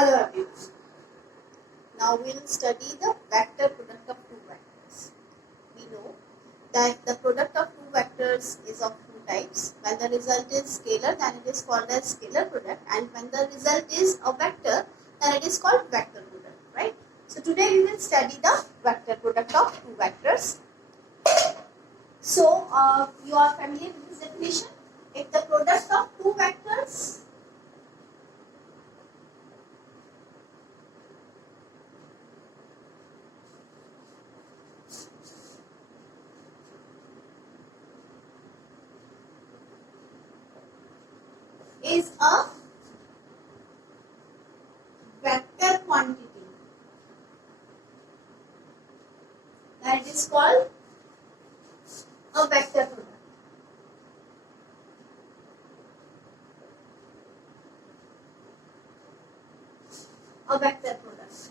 Hello everyone. Now we will study the vector product of two vectors. We know that the product of two vectors is of two types. When the result is scalar, then it is called as scalar product, and when the result is a vector, then it is called vector product, right? So today we will study the vector product of two vectors. So you are familiar with this definition? If the product of two vectors is a vector quantity, that is called a vector product. A vector product.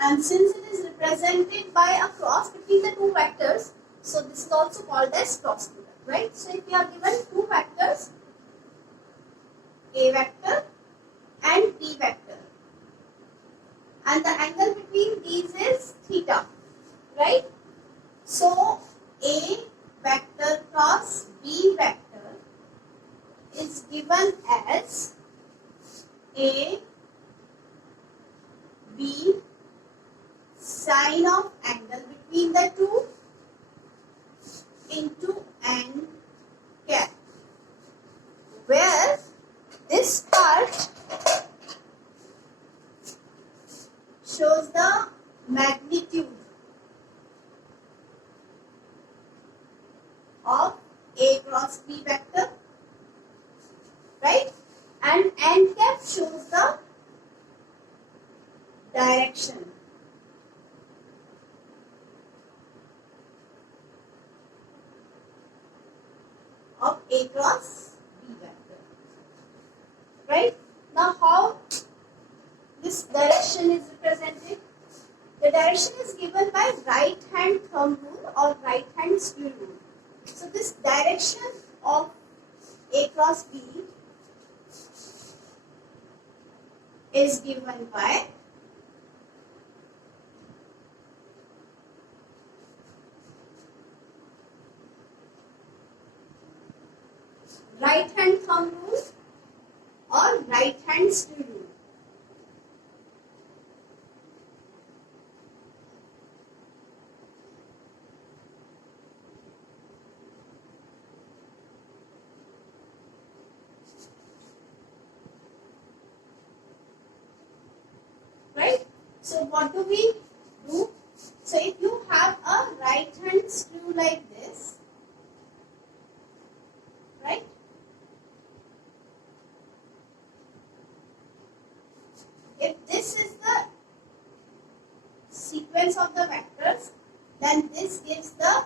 And since it is represented by a cross between the two vectors, so this is also called as cross product, right? So if you are given two vectors, A vector and B vector, and the angle between these is theta, right? So A vector cross B vector is given as A B sine of angle between the two into n cap, where this part shows the magnitude of A cross B vector, right? And n cap shows the direction of A cross B vector, right? Now how this direction is represented? The direction is given by right hand thumb rule or right hand screw rule. So this direction of A cross B is given by right hand thumb rule or right hand screw rule. Right? So what do we do? So if you have a right hand screw like this, right? If this is the sequence of the vectors, then this gives the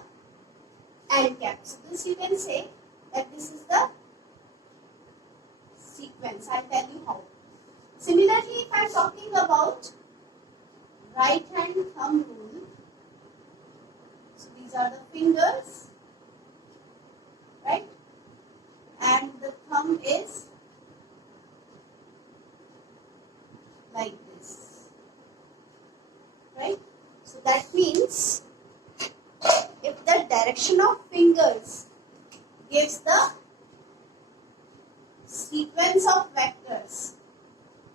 n cap. So this you can say that this is the sequence. I'll tell you how. Similarly, if I'm talking about right hand thumb rule, so these are the fingers, right? And the thumb is like this, right? So that means if the direction of fingers gives the sequence of vectors,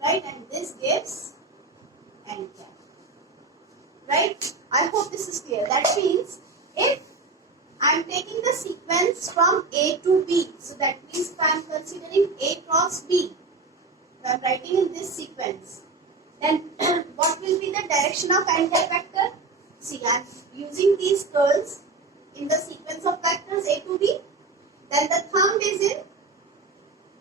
right, and this gives n cap, right? I hope this is clear. That means if I am taking the sequence from A to B, so that means if I am considering A cross B, I am writing in this sequence, then what will be the direction of n cap vector? See, I am using these curls in the sequence of vectors A to B, then the thumb is in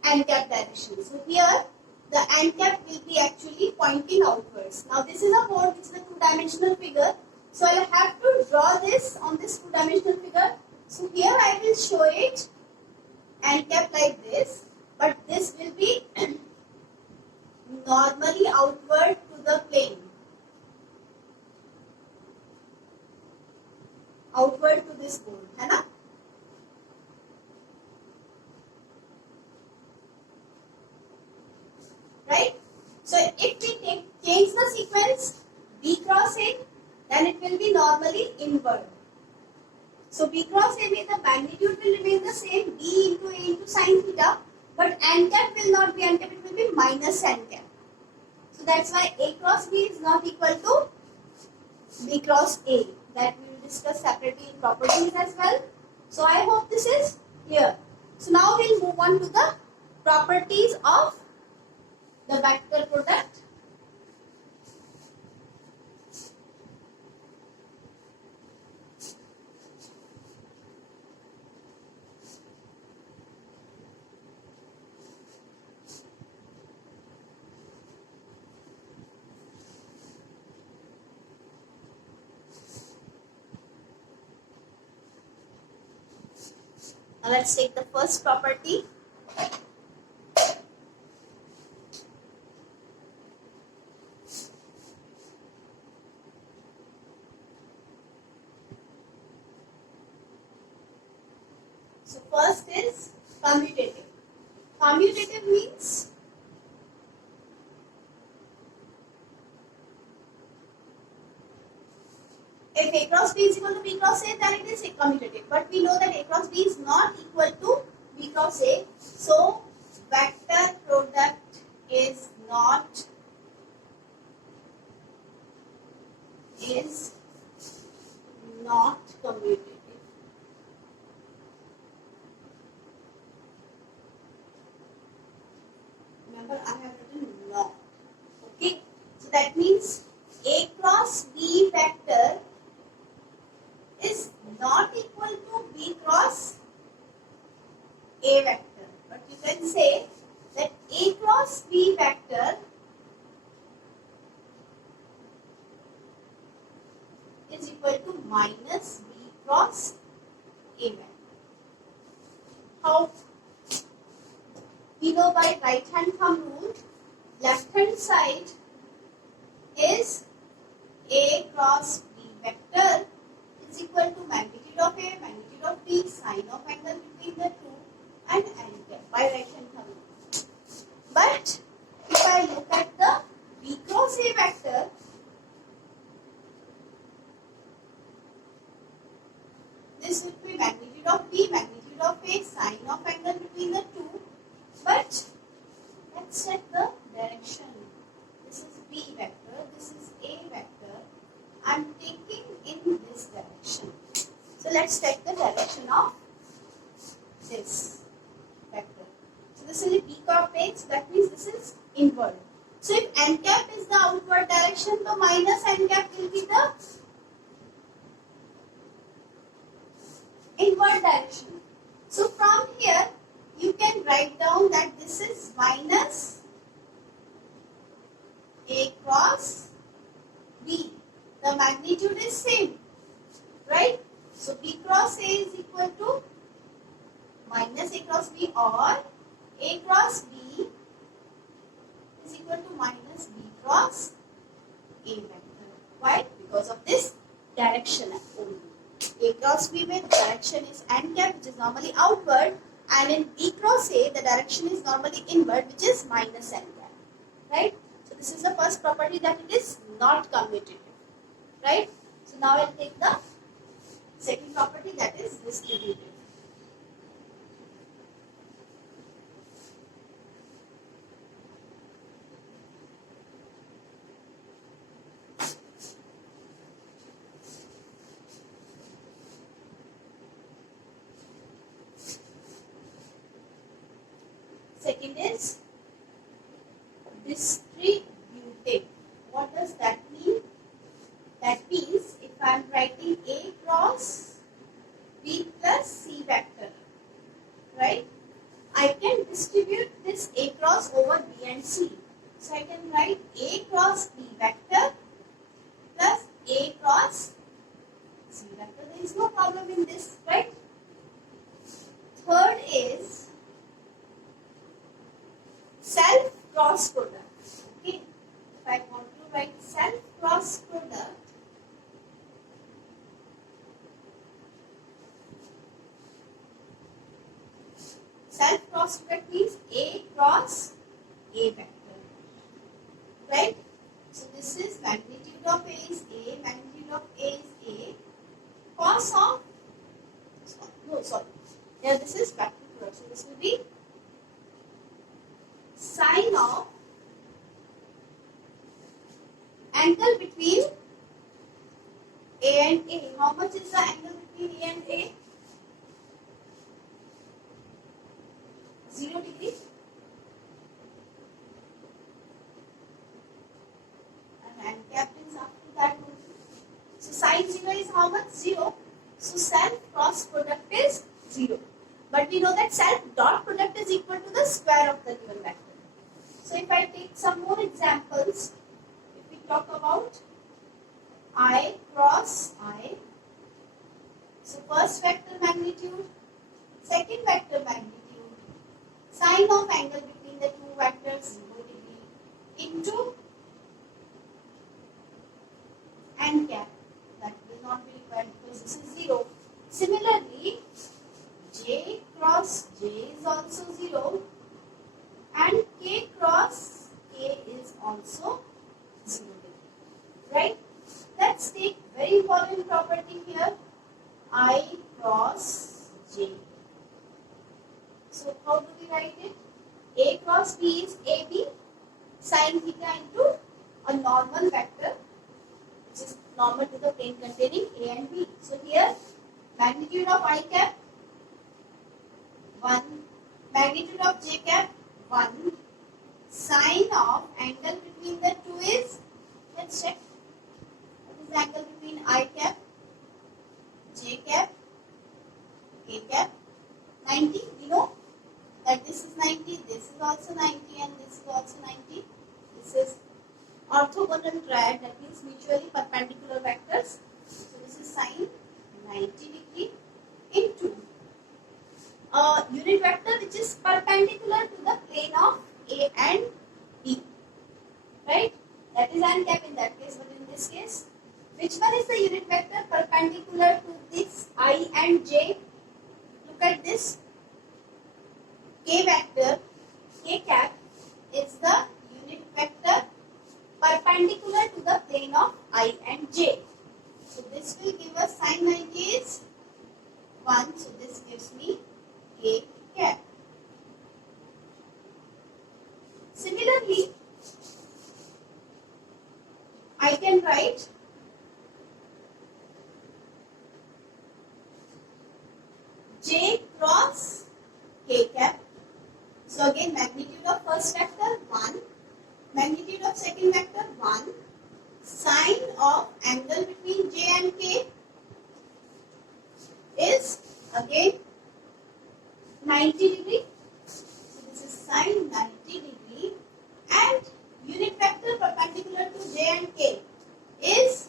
n cap direction. So here the n cap will be actually pointing outwards. Now this is a board which is a two-dimensional figure. So I will have to draw this on this two-dimensional figure. So here I will show it n cap like this, but this will be normally outward to the plane. Outward to this board, है ना? normally inward. So B cross A means the magnitude will remain the same, B into A into sine theta, but n cap will not be n cap, it will be minus n cap. So that's why A cross B is not equal to B cross A. That we will discuss separately in properties as well. So I hope this is clear. So now we'll move on to the properties of the vector product. Now let's take the first property. So first is commutative. Commutative means if A cross B is equal to B cross A, then it is commutative. But we know that A cross B is not equal to B cross A. So vector product is not commutative. Remember, I have written not. Okay. So that means A cross B vector is not equal to B cross A vector. But you can say that A cross B vector is equal to minus B cross A vector. How? We know by right hand thumb rule, left hand side is A cross B vector is equal to magnitude of A, magnitude of B, sine of angle between the two, and n cap by right hand thumb rule. But if I look at the B cross A vector, this would be magnitude of B, magnitude of A, sine of angle between the two. But let's check the direction. This is B vector, this is A vector. I am taking in this direction. So let's check the direction of this vector. So this is B cross A, so that means this is inward. So if n cap is the outward direction, so minus n cap will be the inward direction. So from here, you can write down that this is minus A cross B. The magnitude is same, right? So B cross A is equal to minus A cross B, or A cross B is equal to minus B cross A vector. Why? Because of this direction only. A cross B with direction is n cap, which is normally outward, and in B cross A, the direction is normally inward, which is minus n cap, right? So this is the first property, that it is not commutative, right? So now I'll take the second property, that is distributive. Second is distributive. What does that mean? That means if I am writing A cross B plus C vector, right? I can distribute this A cross over B and C. So I can write A cross B vector plus A cross C vector. There is no problem in this, right? Third is self cross product. Okay, if I want to write self cross product, self cross product means A cross A vector, right? So this is magnitude of A is A, magnitude of A is A, cross of, no sorry, here this is vector product. So this will be sine of angle between A and A. How much is the angle between A and A? 0 degree. And cap is after that. So sine 0 is how much? 0. So self cross product is 0. But we know that self dot product is equal to the square of the given vector. So if I take some more examples, if we talk about I cross I. So first vector magnitude, second vector magnitude, sine of angle between the two vectors 0 degree into and cap. That will not be required because this is 0. Similarly, J cross J is also 0 and K cross K is also 0 degree. Right? Let's take very important property here, I cross J. So how do we write it? A cross B is AB sine theta into a normal vector which is normal to the plane containing A and B. So here magnitude of I cap 1, magnitude of J cap 1, sine of angle between the two is, let's check. What is the angle between I cap, J cap, K cap? 90. We know that this is 90, this is also 90 and this is also 90. This is orthogonal triad, that means mutually perpendicular vectors. So this is sine 90 degree into a unit vector which is perpendicular to the plane of A and B. Right? That is n cap in that case, but in this case, which one is the unit vector perpendicular to this I and J? Look at this. K vector, K cap is the unit vector perpendicular to the plane of I and J. So this will give us sine 90 is 1. So this gives me K cap. Similarly, I can write J cross K cap. So again magnitude of first vector 1, magnitude of second vector 1, sine of angle between J and K is again 90 degree. So this is sine 90 degree and unit vector perpendicular to J and K is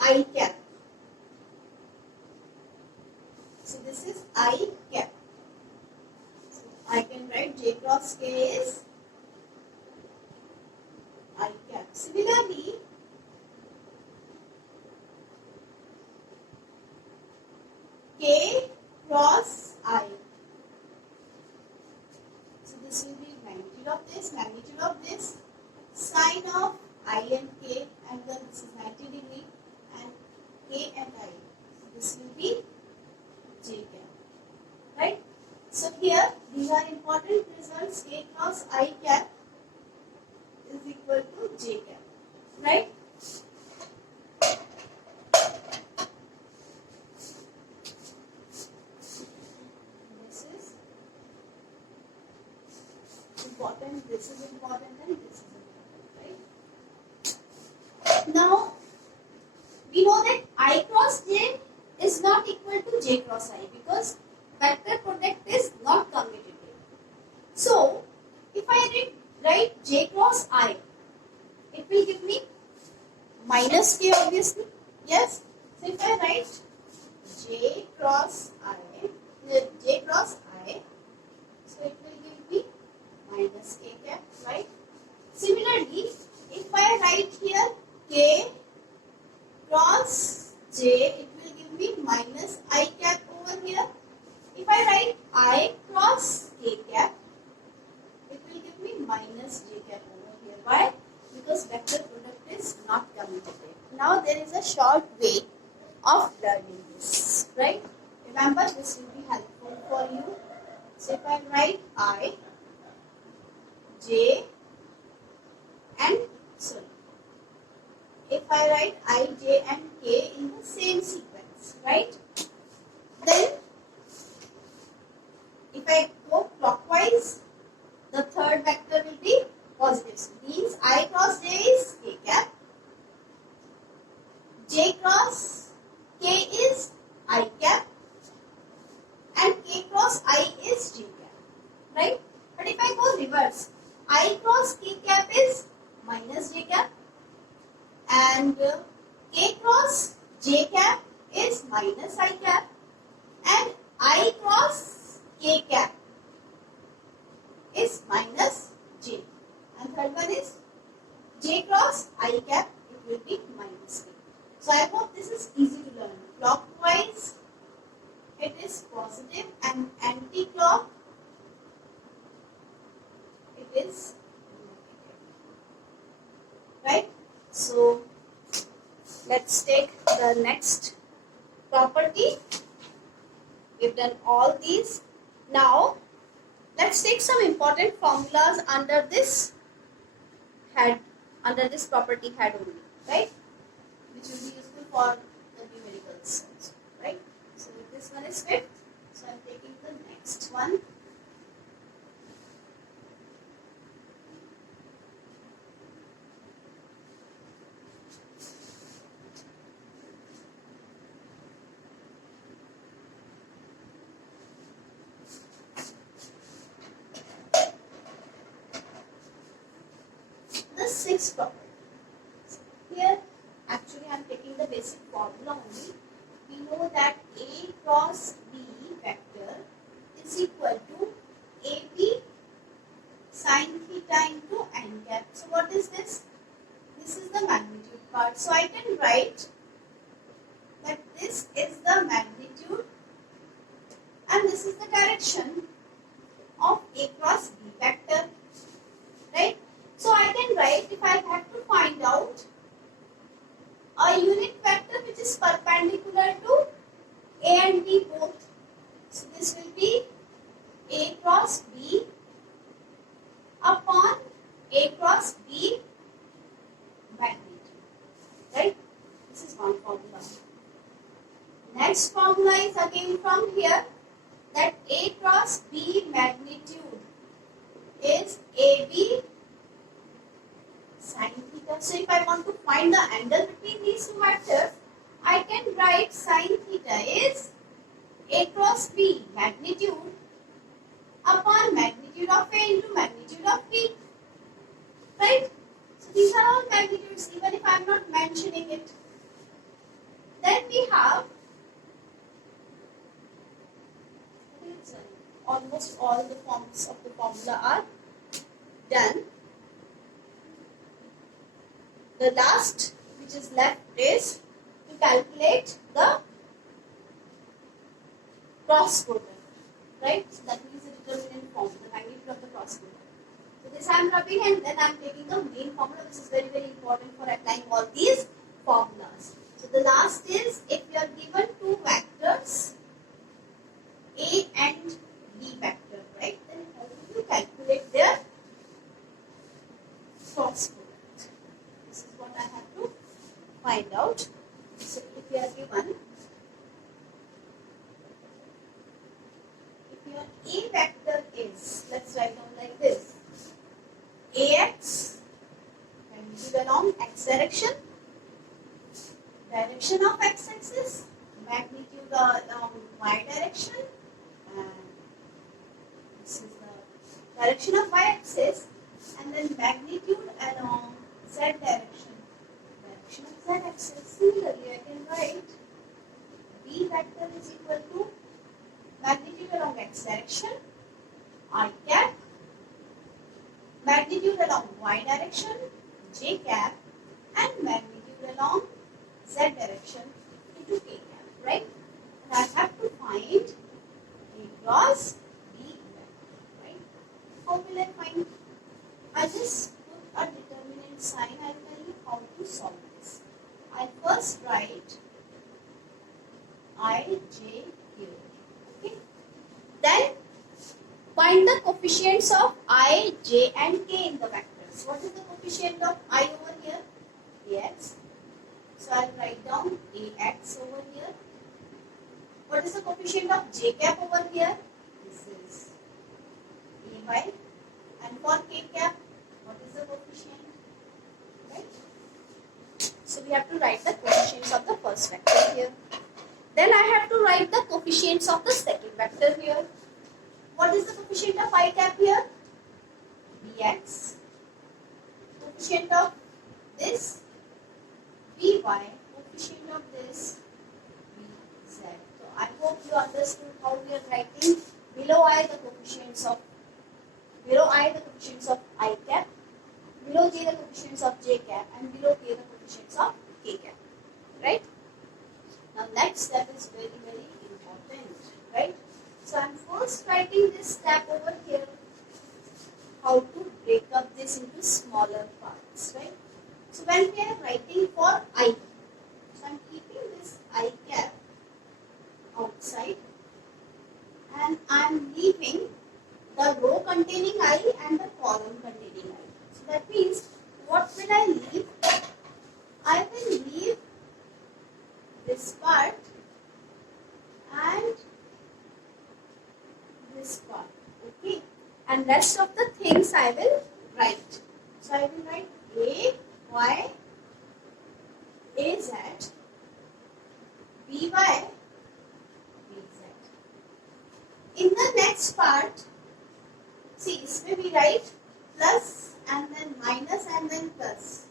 I cap. So this is I cap. So I can write J cross K is I cap. Similarly, K cross I. So this will be magnitude of this, sine of I and K, angle this is 90 degree, and K and I. So this will be J cap. Right? So here these are important results. K cross I cap is equal to J cap. Right? This is important, this is important, and this is important. Right? Now we know that I cross J is not equal to J cross I because vector product is not commutative. So if I write J cross I, it will give me minus K obviously. Yes. So if I write J cross I, so it will give me minus K cap, right? Similarly, if I write here K cross J, it will give me minus I cap over here. If I write I cross K cap, it will give me minus J cap over here. Why? Because vector product is not commutative. Now there is a short way of learning this, right? Remember, this will be helpful for you. So if I write I, J and sorry, if I write I, J and K in the same sequence, right? Then if I go clockwise, the third vector will be positive. So means I cross J is K cap, J cross K is I cap, and K cross I is J cap, right? But if I go reverse, I cross K cap is minus J cap, and K cross J cap is minus I cap, and I cross K cap is minus J, and third one is J cross I cap, it will be minus K. So I hope this is easy to learn. Clockwise it is positive and anti-clock it is negative, right? So let's take the next property. We've done all these. Now let's take some important formulas under this head, under this property head only, right? Which will be useful for the numericals also, right? So if this one is fifth, so I'm taking the next one. The sixth property. Here, actually, I am taking the basic formula only. We know that A cross B vector is equal to AB sine theta into n cap. So, what is this? This is the magnitude part. So, I can write that this is the magnitude and this is the direction of A cross B vector, right? So, I can write, if I have to find out a unit vector which is perpendicular to A and B both. So this will be A cross B upon A cross B magnitude, right? This is one formula. Next formula is again from here, that A cross B magnitude is AB sine theta. So if I want to find the angle between these two vectors, I can write sine theta is A cross B magnitude upon magnitude of A into magnitude of B, right? So these are all magnitudes, even if I am not mentioning it. Then we have almost all the forms of the formula are done. The last which is left is to calculate the cross product, right? So that means the determinant form, the magnitude of the cross product. So this I am rubbing and then I am taking the main formula. This is very, very important for applying all these formulas. So the last is, if you are given two vectors A and B vector, right? Then how do you calculate their cross product? This is what I have to find out. So if you are given, if your A vector is, let's write down like this, AX, magnitude along X direction, direction of X axis, magnitude along Y direction, and this is the direction of Y axis, and then magnitude along Z direction, direction of Z axis. Similarly, I can write B vector is equal to magnitude along X direction, I cap, magnitude along Y direction, J cap, and magnitude along Z direction into K cap, right? And I have to find A cross B vector, right? How will I find? I just put a determinant sign. I'll tell you how to solve this. I first write I, J here. Okay. Then find the coefficients of I, J and K in the vectors. What is the coefficient of I over here? Ax. So I'll write down Ax over here. What is the coefficient of J cap over here? This is Ay. And for K cap, what is the coefficient? Right? So we have to write the coefficients of the first vector here. Then I have to write the coefficients of the second vector here. What is the coefficient of I cap here? Bx. Coefficient of this? By. Coefficient of this? Bz. So I hope you understood how we are writing below I the coefficients of I cap, below J the coefficients of J cap, and below K the coefficients of K cap. Right? Now next step is very, very important. Right? So I am first writing this step over here. How to break up this into smaller parts. Right? So when we are writing for I, so I am keeping this I cap outside and I am leaving the row containing I and the column containing I. So that means what will I leave? I will leave this part and this part. Okay. And rest of the things I will write. So I will write A, Y, A, Z, B, Y, B, Z. In the next part, see, इसमें we write plus and then minus and then plus.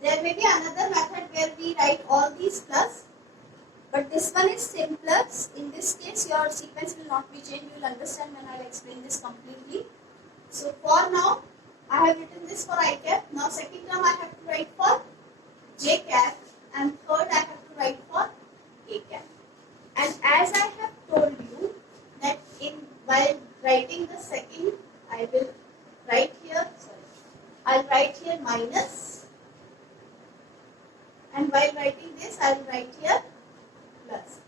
There may be another method where we write all these plus, but this one is simpler. In this case, your sequence will not be changed. You will understand when I will explain this completely. So for now, I have written this for I cap. Now second term I have to write for J cap, and third I have to write for K cap. And as I have told you that while writing the second, I will write here. I'll write here minus, and while writing this, I will write here plus.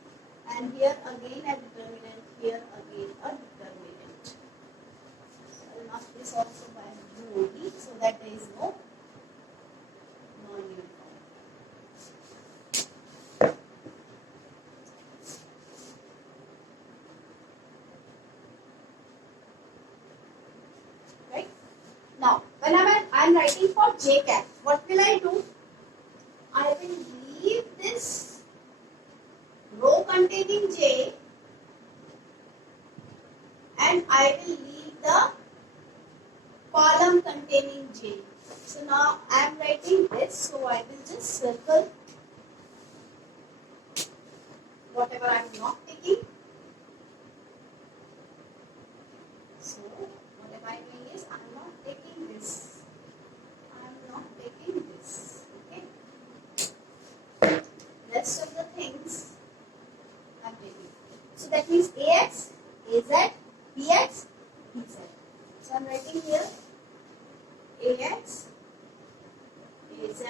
And here again a determinant, here again a determinant. So I will mark this also by blue only so that there is no non-uniform. Right? Now, when I am writing for J cap, what will I do? I will leave this row containing J and I will leave the column containing J. So now I am writing this, so I will just circle whatever I am not taking. So whatever I am doing is I am not taking this. I am not taking this. Okay. Rest of the things I am taking. So that means AX, AZ, BX, BZ. So I am writing here AX, AZ,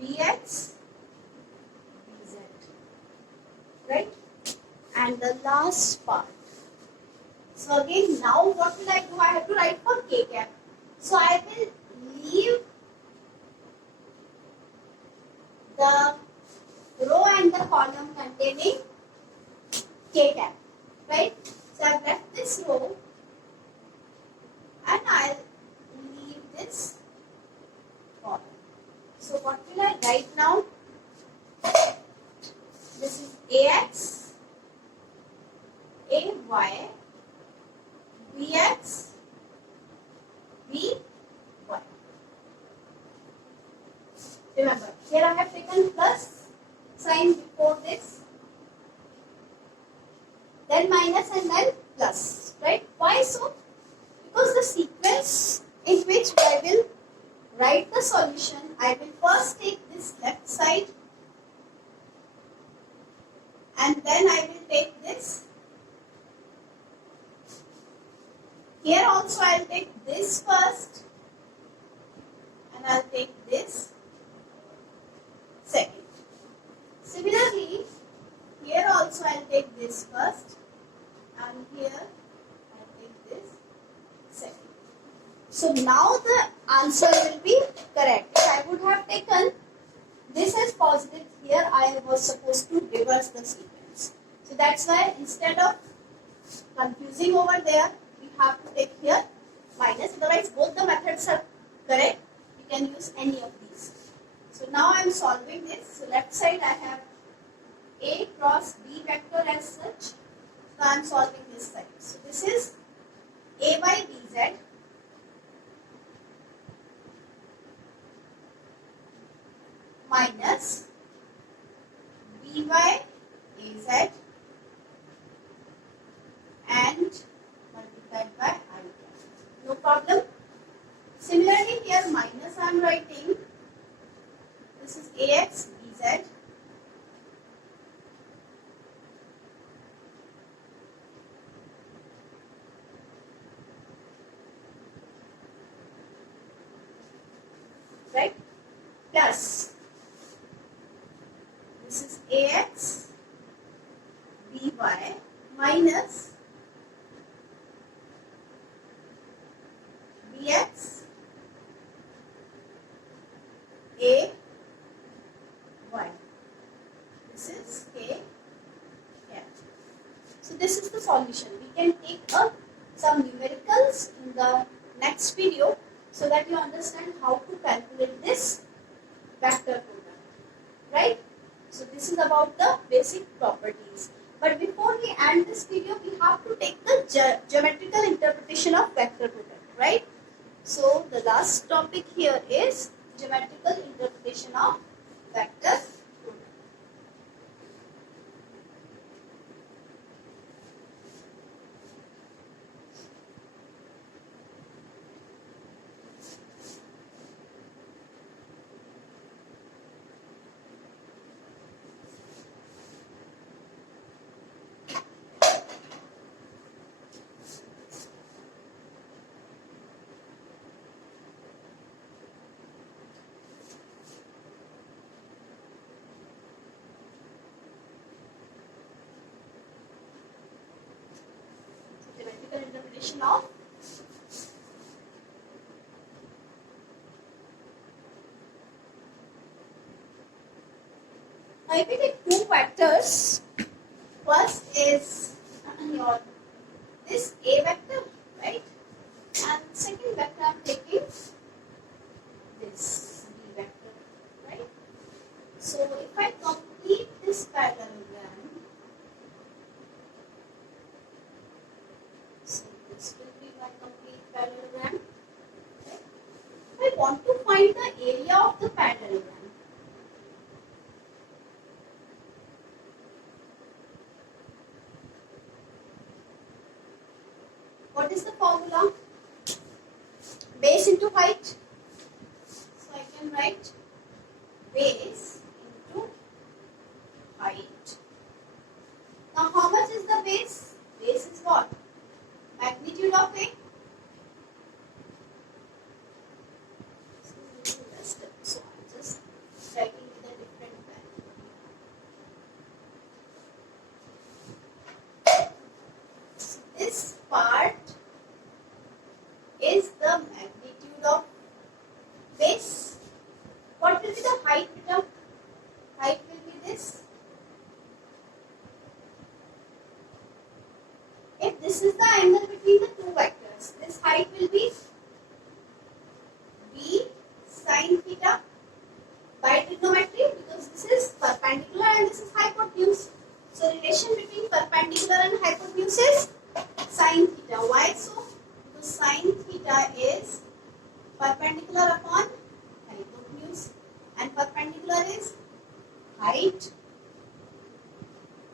BX, BZ. Right? And the last part. So again, now what will I do? I have to write for K cap. So I will leave the row and the column containing K cap. Right? So I have left this row and I'll leave this column. So what will I write now? This is AX, AY, BX, BY. Remember, here I have taken plus sign before this, then minus and then plus. Right? Why so? Because the sequence in which I will write the solution, I will first take this left side and then I will take this. Here also I will take this first and I will take this now the answer will be correct. If I would have taken this as positive here, I was supposed to reverse the sequence. So that's why instead of confusing over there, we have to take here minus. Otherwise, both the methods are correct. You can use any of these. So now I am solving this. So left side I have A cross B vector as such. So I am solving this side. So this is A by BZ minus B by AZ and multiplied by I. No problem. Similarly here minus I am writing. This is AX BZ right, plus this is AX BY minus BX AY. This is K. So this is the solution. We can take up some numericals in the next video so that you understand how to calculate this vector product, right? So this is about the basic properties. But before we end this video, we have to take the geometrical interpretation of vector product, right? So the last topic here is geometrical interpretation of vector product. Interpretation of now if we take two vectors, first is your this A vector, right, and second vector I am taking this B vector, right. So if I complete this parallelogram, so this will be my complete parallelogram. Okay. I want to find the area of the parallelogram. What is the formula? Base into height. So I can write base into height. Now how much is the base? Base is what? Magnitude of A. So I'm just writing with a different pen. So this part is the magnitude of base. What will be the height become? Height will be this. If this is the angle between the two vectors, this height will be B sin theta by trigonometry, because this is perpendicular and this is hypotenuse. So relation between perpendicular and hypotenuse is sin theta. Why so? Because sin theta is perpendicular upon hypotenuse and perpendicular is height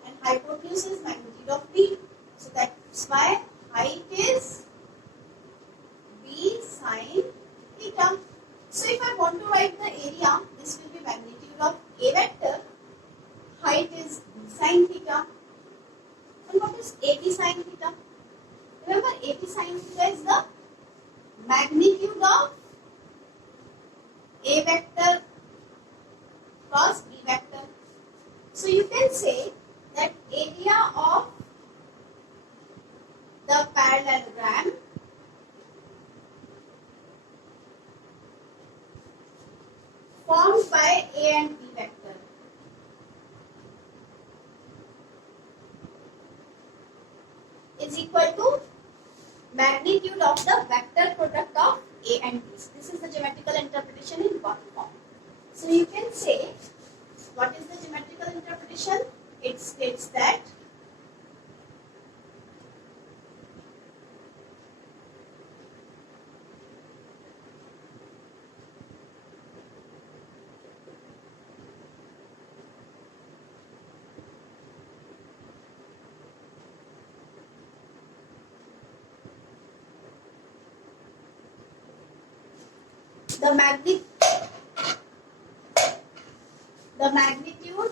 and hypotenuse is magnitude of B. So that's why height is B sin theta. So if I want to write the area, this will be magnitude of A vector. Height is B sin theta. And what is AB sin theta? Remember, AB sin theta is the magnitude of A vector cross B vector. So you can say that area of the parallelogram is equal to magnitude of the vector product of A and B. This is the geometrical interpretation in one form. So you can say, what is the geometrical interpretation? It states that the magnitude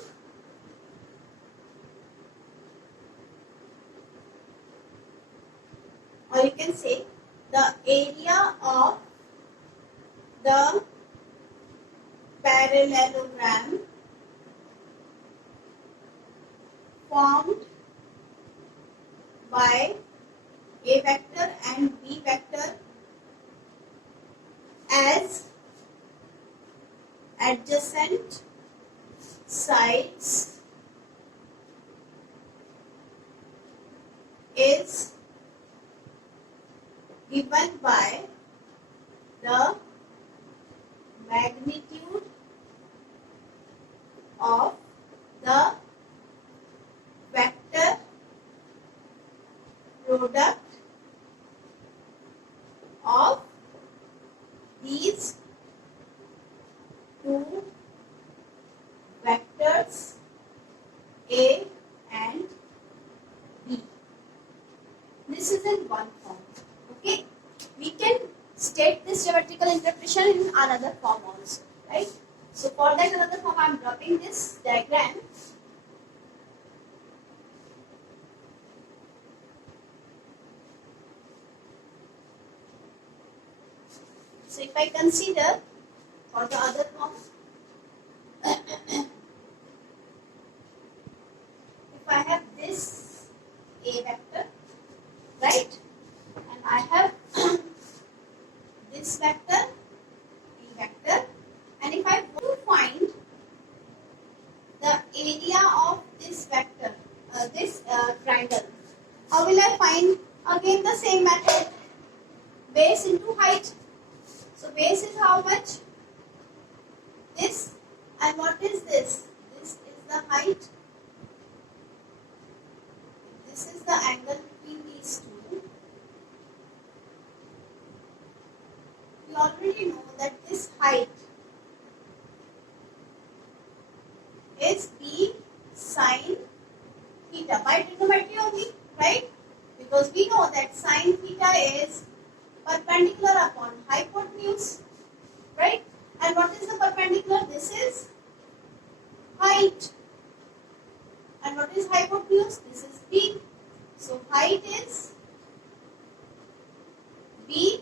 or you can say the area of the parallelogram formed by A vector and B vector as adjacent sides is given by the magnitude of the vector product of these two vectors A and B. This is in one form. Okay, we can state this geometrical interpretation in another form also, right? So for that another form, I am dropping this diagram. So if I consider for the other form, if I have this A vector, right, and I have this vector B vector, and if I want to find the area of this vector, this triangle, how will I find? Again the same method, base into height. So base is how much? This. And what is this? This is the height. This is the angle between these two. We already know that this height is B sine theta by trigonometry only, right? Because we know that sine theta is perpendicular upon hypotenuse, right? And what is the perpendicular? This is height. And what is hypotenuse? This is B. So height is B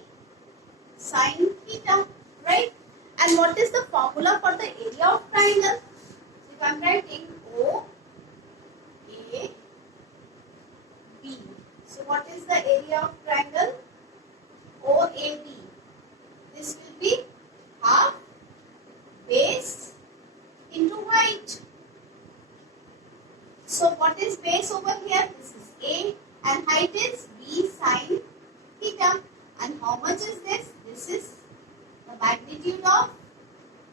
sine theta, right? And what is the formula for the area of triangle? So if I am writing O A B. So what is the area of triangle? OAB. This will be half base into height. So what is base over here? This is A and height is B sine theta. And how much is this? This is the magnitude of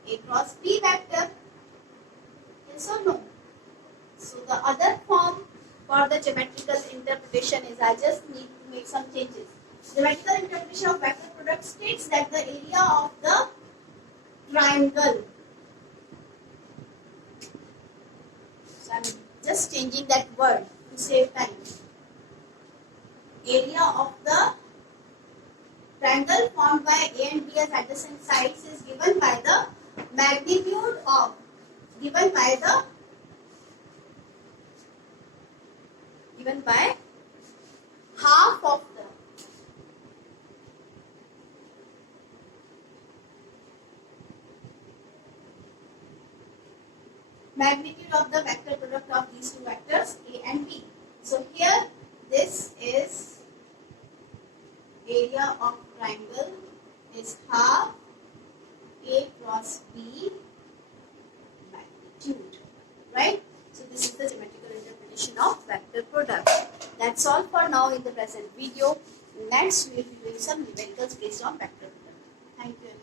A cross B vector. Yes or no? So the other form for the geometrical interpretation is, I just need to make some changes. Geometrical interpretation of vector product states that the area of the triangle. So I am just changing that word to save time. Area of the triangle formed by A and B as adjacent sides is given by the magnitude of, given by half of the magnitude of the vector product of these two vectors A and B. So here this is area of triangle is half A cross B magnitude, right? So this is the geometrical interpretation of vector product. That's all for now in the present video. Next we will be doing some numericals based on vector. Thank you.